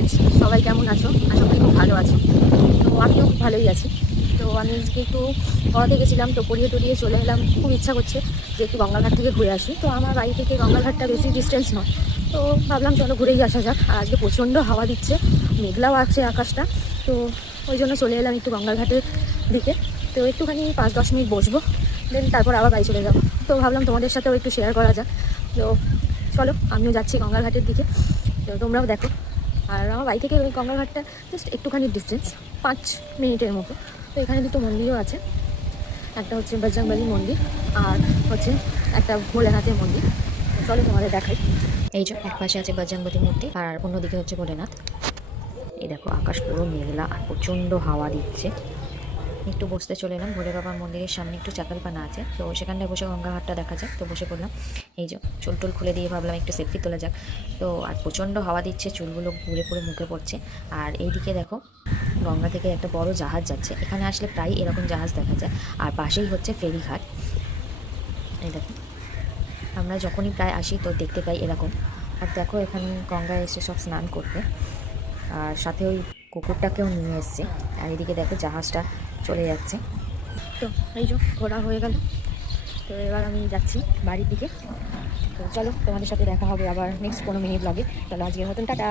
Guys, সবাই কেমন আছো? আশা করি খুব ভালো আছো। তো আমিও খুব ভালোই আছি। তো আমি আজকে একটু পড়াতে গেছিলাম, তো পড়িয়ে টড়িয়ে চলে এলাম। খুব ইচ্ছা করছে যে একটু গঙ্গাঘাট থেকে ঘুরে আসি। তো আমার বাড়ি থেকে গঙ্গাঘাটটা বেশি ডিস্টেন্স নয়, তো ভাবলাম চলো ঘুরেই আসা যাক। আর আজকে প্রচণ্ড হাওয়া দিচ্ছে, মেঘলাও আছে আকাশটা। তো ওই জন্য চলে এলাম একটু গঙ্গাঘাটের দিকে। তো একটুখানি 5-10 মিনিট বসবো, দেন তারপর আবার বাড়ি চলে যাবো। তো ভাবলাম তোমাদের সাথেও একটু শেয়ার করা যাক। তো চলো, আমিও যাচ্ছি গঙ্গাঘাটের দিকে, তো তোমরাও দেখো। আর আমার বাড়ি থেকে ওই গঙ্গাঘাটটা জাস্ট একটুখানি ডিস্টেন্স, 5 মিনিটের মতো। তো এখানে দুটো মন্দিরও আছে, একটা হচ্ছে বজরংবলী মন্দির, আর হচ্ছে একটা ভোলেনাথের মন্দির। তো চলো তোমাদের দেখাই। এই যে এক পাশে আছে বজরংবলী মূর্তি, আর অন্যদিকে হচ্ছে ভোলেনাথ। এই দেখো আকাশ পুরো মেঘলা আর প্রচণ্ড হাওয়া দিচ্ছে। একটু বসতে চলে এলাম, ভোলে বাবার মন্দিরের সামনে একটু চাতালপানা আছে, তো সেখানটায় বসে গঙ্গাঘাটটা দেখা যায়। তো বসে পড়লাম। এই যে চুল টুল খুলে দিয়ে ভাবলাম একটু সেলফি তোলা যাক। তো আর প্রচণ্ড হাওয়া দিচ্ছে, চুলগুলো ঘুরে পুরো মুখে পড়ছে। আর এইদিকে দেখো গঙ্গা থেকে একটা বড় জাহাজ যাচ্ছে। এখানে আসলে প্রায় এরকম জাহাজ দেখা যায়। আর পাশেই হচ্ছে ফেরিঘাট। এই দেখো আমরা যখনই প্রায় আসি তো দেখতে পাই এরকম। আর দেখো এখানে গঙ্গায় এসে সব স্নান করতে, আর সাথে ওই কুকুরটাকেও নিয়ে এসছে। আর এদিকে দেখো জাহাজটা চলে যাচ্ছে। তো এই যে ঘোরা হয়ে গেল, তো এবার আমি যাচ্ছি বাড়ির দিকে। তো চলো তোমাদের সাথে দেখা হবে আবার নেক্সট কোনো মিনি ব্লগে। চলো আজকের মতন টাটা।